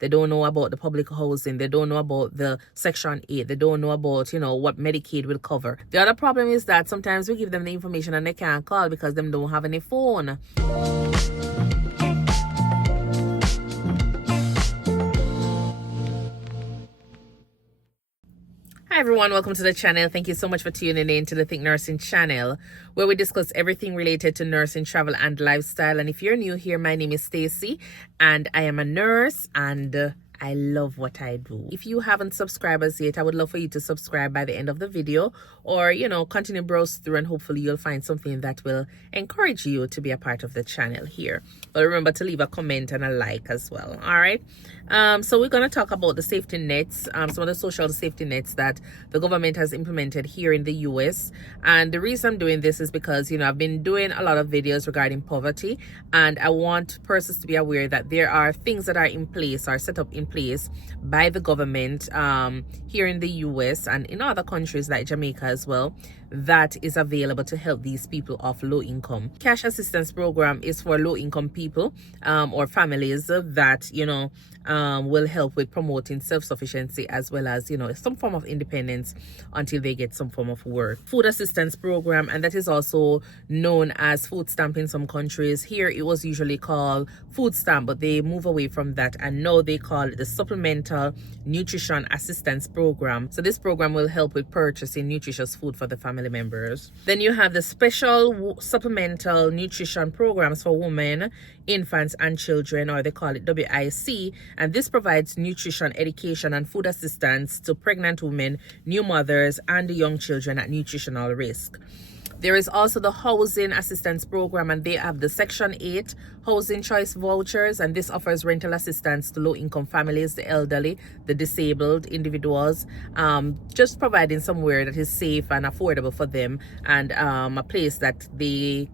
They don't know about the public housing. They don't know about the Section 8. They don't know about, what Medicaid will cover. The other problem is that sometimes we give them the information and they can't call because them don't have any phone. Hi everyone, welcome to the channel. Thank you so much for tuning in to the ThinkNursing channel, where we discuss everything related to nursing, travel, and lifestyle. And if you're new here, my name is Stacy, and I am a nurse, and I love what I do. If you haven't subscribed as yet, I would love for you to subscribe by the end of the video, or continue browse through, and hopefully you'll find something that will encourage you to be a part of the channel here. But remember to leave a comment and a like as well. All right. So we're going to talk about the safety nets, some of the social safety nets that the government has implemented here in the US. And the reason I'm doing this is because, I've been doing a lot of videos regarding poverty, and I want persons to be aware that there are things that are in place or set up in place by the government here in the US and in other countries like Jamaica as well, that is available to help these people of low income. Cash assistance program is for low income people or families that will help with promoting self-sufficiency as well as some form of independence until they get some form of work. Food assistance program, and that is also known as food stamp in some countries. Here it was usually called food stamp, but they move away from that and now they call it the supplemental nutrition assistance program. So this program will help with purchasing nutritious food for the family members. Then you have the special supplemental nutrition programs for women, infants, and children, or they call it WIC, and this provides nutrition education and food assistance to pregnant women, new mothers, and young children at nutritional risk. There is also the housing assistance program, and they have the Section 8 housing choice vouchers, and this offers rental assistance to low-income families, the elderly, the disabled individuals, just providing somewhere that is safe and affordable for them, and a place that they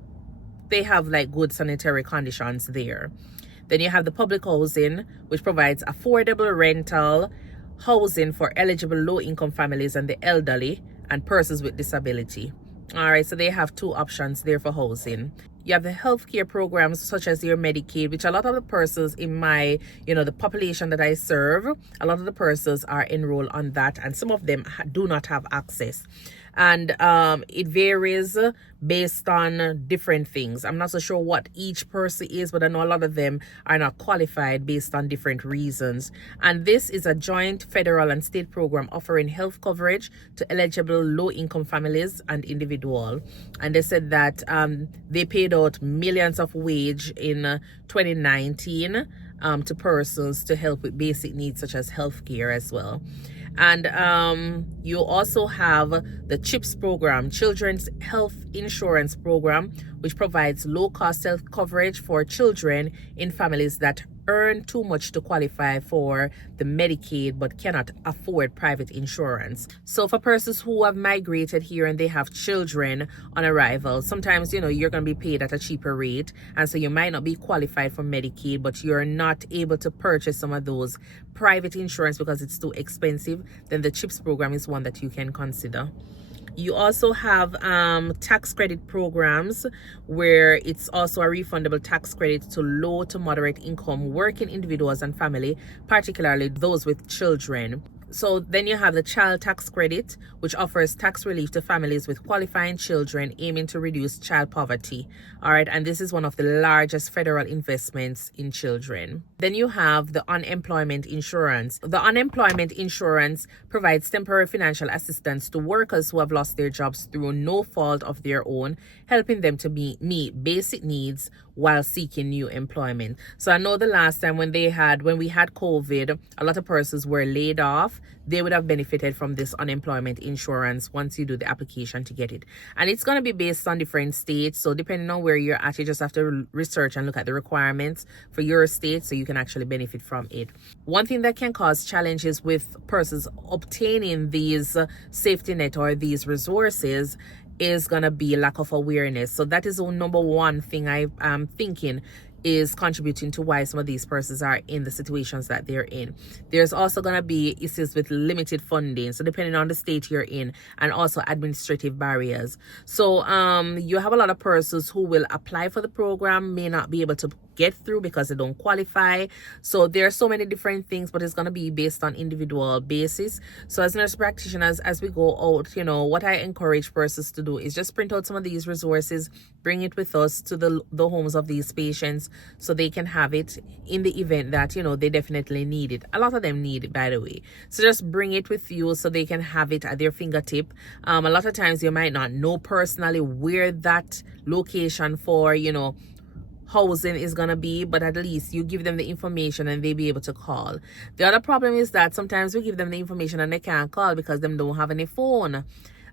have like good sanitary conditions there. Then you have the public housing, which provides affordable rental housing for eligible low-income families and the elderly and persons with disability. All right, so they have two options there for housing. You have the healthcare programs such as your Medicaid, which a lot of the persons in my, the population that I serve, a lot of the persons are enrolled on that, and some of them do not have access. And it varies based on different things. I'm not so sure what each person is, but I know a lot of them are not qualified based on different reasons. And this is a joint federal and state program offering health coverage to eligible low-income families and individuals. And they said that they paid out millions of wage in 2019 to persons to help with basic needs such as healthcare as well. And you also have the CHIPS program, Children's Health Insurance Program, which provides low-cost health coverage for children in families that earn too much to qualify for the Medicaid but cannot afford private insurance. So for persons who have migrated here and they have children on arrival, sometimes you're going to be paid at a cheaper rate, and so you might not be qualified for Medicaid, but you're not able to purchase some of those private insurance because it's too expensive. Then the CHIPS program is one that you can consider. You also have tax credit programs where it's also a refundable tax credit to low to moderate income working individuals and family, particularly those with children. So then you have the child tax credit, which offers tax relief to families with qualifying children, aiming to reduce child poverty. All right, and this is one of the largest federal investments in children. Then you have the unemployment insurance. The unemployment insurance provides temporary financial assistance to workers who have lost their jobs through no fault of their own, helping them to meet basic needs while seeking new employment. So I know the last time when we had COVID, a lot of persons were laid off. They would have benefited from this unemployment insurance once you do the application to get it. And it's going to be based on different states. So depending on where you're at, you just have to research and look at the requirements for your state so you can actually benefit from it. One thing that can cause challenges with persons obtaining these safety net or these resources is going to be lack of awareness. So that is the number one thing I am thinking is contributing to why some of these persons are in the situations that they're in. There's also going to be issues with limited funding, so depending on the state you're in, and also administrative barriers. So you have a lot of persons who will apply for the program, may not be able to get through because they don't qualify. So there are so many different things, but it's going to be based on individual basis. So as nurse practitioners, as we go out, you know, what I encourage persons to do is just print out some of these resources, bring it with us to the homes of these patients so they can have it in the event that, you know, they definitely need it. A lot of them need it, by the way. So just bring it with you so they can have it at their fingertip. A lot of times you might not know personally where that location for, you know, housing is gonna be, but at least you give them the information and they be able to call. The other problem is that sometimes we give them the information and they can't call because them don't have any phone.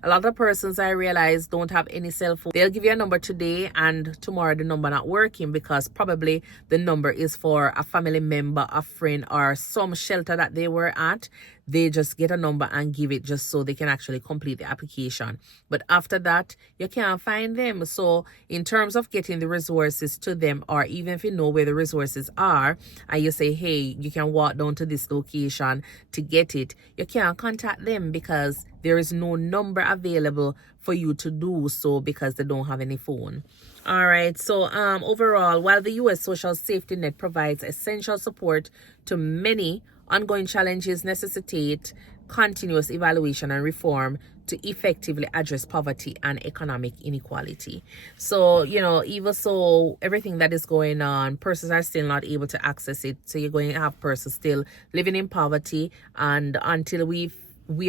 A lot of persons, I realize, don't have any cell phone. They'll give you a number today and tomorrow the number not working because probably the number is for a family member, a friend, or some shelter that they were at. They just get a number and give it just so they can actually complete the application. But after that, you can't find them. So in terms of getting the resources to them, or even if you know where the resources are and you say, hey, you can walk down to this location to get it, you can't contact them because there is no number available for you to do so because they don't have any phone. All right, so overall, while the U.S. social safety net provides essential support to many, ongoing challenges necessitate continuous evaluation and reform to effectively address poverty and economic inequality. So, you know, even so, everything that is going on, persons are still not able to access it. So you're going to have persons still living in poverty, and until we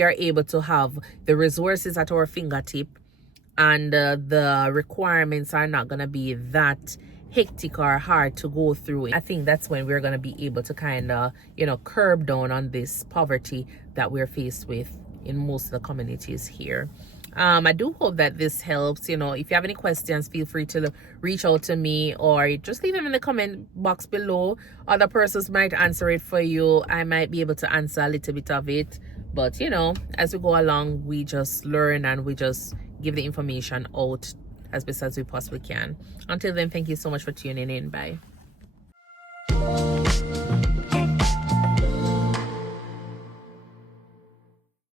are able to have the resources at our fingertip, and the requirements are not going to be that hectic or hard to go through, I think that's when we're going to be able to kind of, you know, curb down on this poverty that we're faced with in most of the communities here. I do hope that this helps. You know, if you have any questions, feel free to reach out to me or just leave them in the comment box below. Other persons might answer it for you. I might be able to answer a little bit of it, but you know, as we go along, we just learn and we just give the information out as best as we possibly can. Until then, thank you so much for tuning in. Bye.